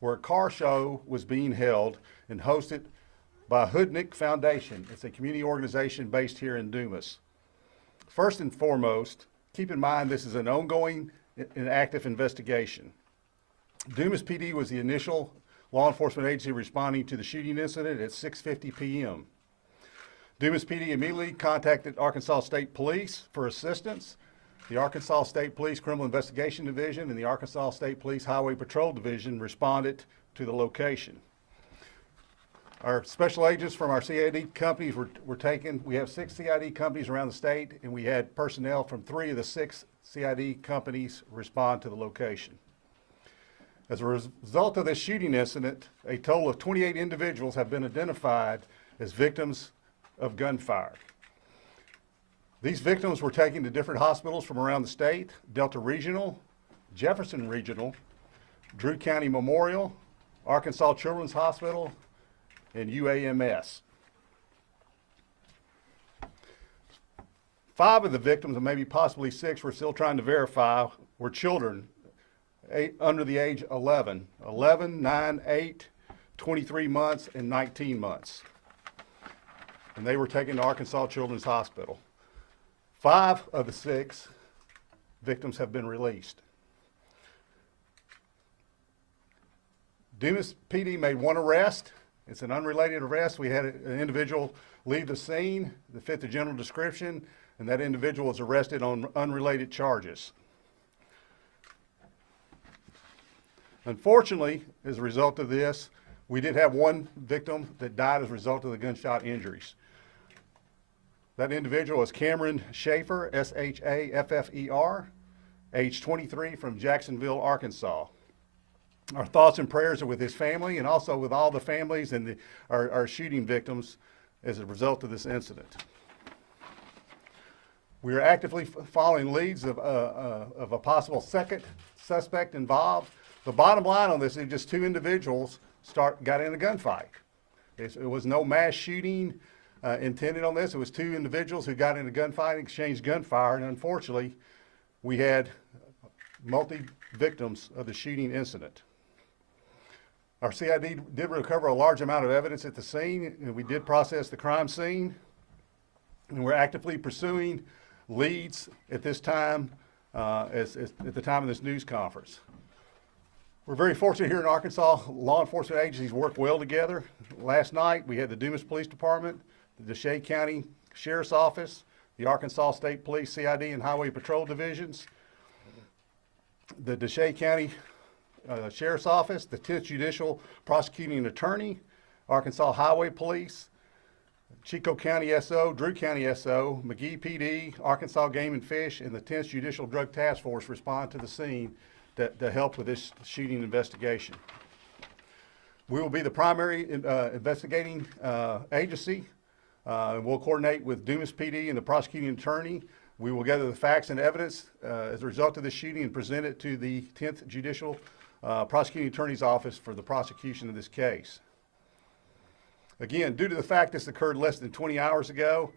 where a car show was being held and hosted by Hoodnick Foundation. It's a community organization based here in Dumas. First and foremost, keep in mind this is an ongoing and active investigation. Dumas PD was the initial law enforcement agency responding to the shooting incident at 6:50 p.m. Dumas PD immediately contacted Arkansas State Police for assistance. The Arkansas State Police Criminal Investigation Division and the Arkansas State Police Highway Patrol Division responded to the location. Our special agents from our CID companies were taken. We have 6 CID companies around the state, and we had personnel from 3 of the 6 CID companies respond to the location. As a result of this shooting incident, a total of 28 individuals have been identified as victims of gunfire. These victims were taken to different hospitals from around the state: Delta Regional, Jefferson Regional, Drew County Memorial, Arkansas Children's Hospital, and UAMS. 5 of the victims, and maybe possibly 6, we're still trying to verify, were children under the age 11, 9, 8, 23 months, and 19 months. And they were taken to Arkansas Children's Hospital. 5 of the 6 victims have been released. Dumas PD made 1 arrest. It's an unrelated arrest. We had an individual leave the scene that fit the general description, and that individual was arrested on unrelated charges. Unfortunately, as a result of this, we did have 1 victim that died as a result of the gunshot injuries. That individual is Cameron Schaefer, S-H-A-F-F-E-R, age 23, from Jacksonville, Arkansas. Our thoughts and prayers are with his family and also with all the families and our shooting victims as a result of this incident. We are actively following leads of a possible second suspect involved. The bottom line on this is just 2 individuals got in a gunfight. It was no mass shooting intended on this. It was 2 individuals who got in a gunfight and exchanged gunfire, and unfortunately, we had multi-victims of the shooting incident. Our CID did recover a large amount of evidence at the scene, and we did process the crime scene, and we're actively pursuing leads at this time, at the time of this news conference. We're very fortunate here in Arkansas. Law enforcement agencies work well together. Last night, we had the Dumas Police Department, the Deshae County Sheriff's Office, the Arkansas State Police CID and Highway Patrol Divisions, the Deshae County Sheriff's Office, the 10th Judicial Prosecuting Attorney, Arkansas Highway Police, Chico County SO, Drew County SO, McGee PD, Arkansas Game and Fish, and the 10th Judicial Drug Task Force respond to the scene to help with this shooting investigation. We will be the primary investigating agency. We'll coordinate with Dumas PD and the prosecuting attorney. We will gather the facts and evidence as a result of the shooting and present it to the 10th Judicial Prosecuting Attorney's Office for the prosecution of this case. Again, due to the fact this occurred less than 20 hours ago,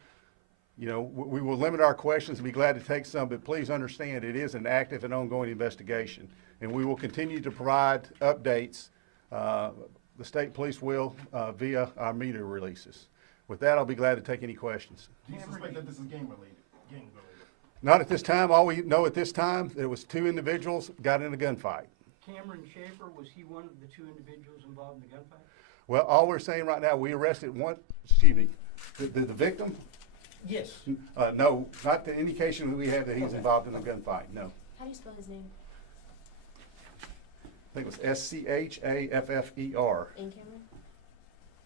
we will limit our questions and be glad to take some, but please understand it is an active and ongoing investigation, and we will continue to provide updates. The state police will via our media releases. With that, I'll be glad to take any questions. Do you suspect that this is gang related? Not at this time. All we know at this time, there was 2 individuals got in a gunfight. Cameron Schaefer, was he one of the 2 individuals involved in the gunfight? Well, all we're saying right now, we arrested the victim. Yes. No, not the indication that we have that he's involved in a gunfight, no. How do you spell his name? I think it was S-C-H-A-F-F-E-R. And Cameron?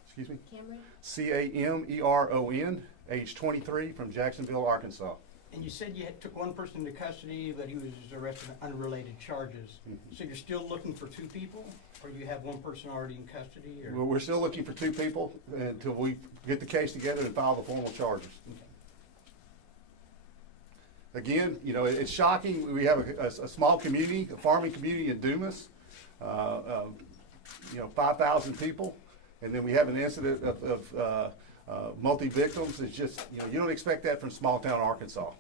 Excuse me? Cameron? C-A-M-E-R-O-N, age 23, from Jacksonville, Arkansas. And you said you took 1 person into custody, but he was arrested on unrelated charges. So you're still looking for 2 people, or you have 1 person already in custody? Or? Well, we're still looking for 2 people until we get the case together and file the formal charges. Again, it's shocking. We have a small community, a farming community in Dumas, 5,000 people, and then we have an incident of multi-victims. It's just, you don't expect that from small town Arkansas.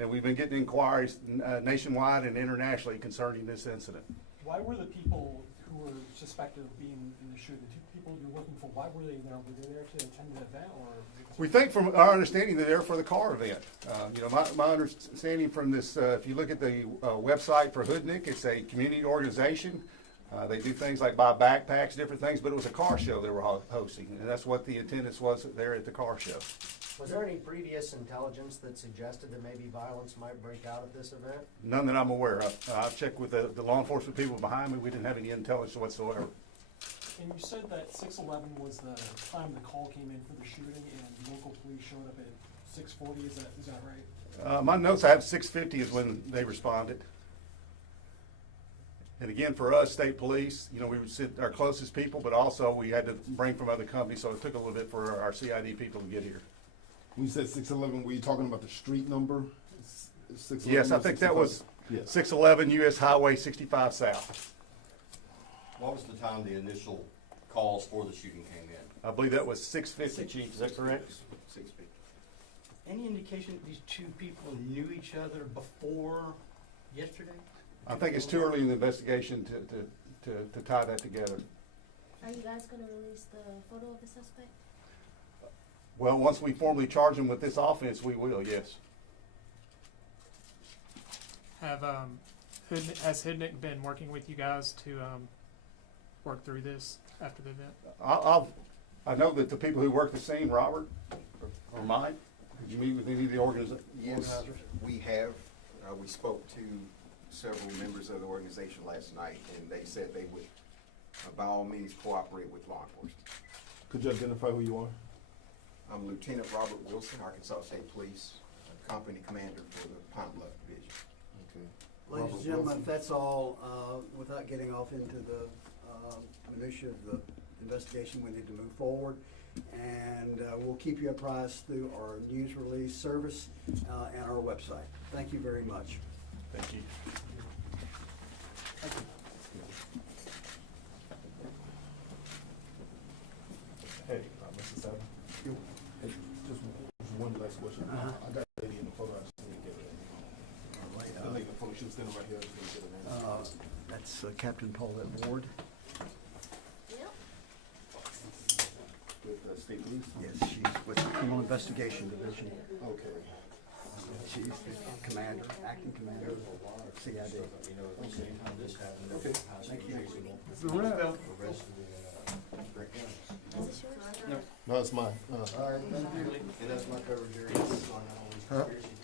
And we've been getting inquiries nationwide and internationally concerning this incident. Why were the people who were suspected of being in the shooting? The two people you're looking for, why were they there? Were they there to attend the event, or? We think from our understanding they're there for the car event. You know, my understanding from this, if you look at the website for Hoodnick, it's a community organization. They do things like buy backpacks, different things, but it was a car show they were hosting, and that's what the attendance was there at the car show. Was there any previous intelligence that suggested that maybe violence might break out at this event? None that I'm aware of. I've checked with the law enforcement people behind me. We didn't have any intelligence whatsoever. And you said that 6:11 was the time the call came in for the shooting, and local police showed up at 6:40. Is that right? My notes, I have 6:50 is when they responded. And again, for us, state police, you know, we would send our closest people, but also we had to bring from other companies, so it took a little bit for our CID people to get here. When you said 611, were you talking about the street number? 611 Yes, I or think that was 65? 611 US Highway 65 South. What was the time the initial calls for the shooting came in? I believe that was 6:50, Chief, is that correct? 6:50. Any indication that these two people knew each other before yesterday? I think it's too early in the investigation to tie that together. Are you guys gonna release the photo of the suspect? Well, once we formally charge them with this offense, we will, yes. Has Hidnick been working with you guys to work through this after the event? I know that the people who work the scene, Robert or Mike, did you meet with any of the organizers? Yes, we have. We spoke to several members of the organization last night, and they said they would, by all means, cooperate with law enforcement. Could you identify who you are? I'm Lieutenant Robert Wilson, Arkansas State Police, Company Commander for the Pine Bluff Division. Okay. Ladies Robert and gentlemen, Wilson. if that's all, without getting off into the minutia of the investigation, we need to move forward. And we'll keep you apprised through our news release service and our website. Thank you very much. Thank you. Hey, Mr. Savage. Hey, just one last question. I got a lady in the photo. I just need to get her. The lady in the photo, she was standing right here. I just need to get her name. That's Captain Paulette Ward. Yep. With State Police? Yes, she's with the Criminal Investigation Division. Okay. She's the commander, acting commander of CID. Okay. Thank you. The rest. Is it yours? No, it's mine. All right, and that's my coverage area on all these conspiracy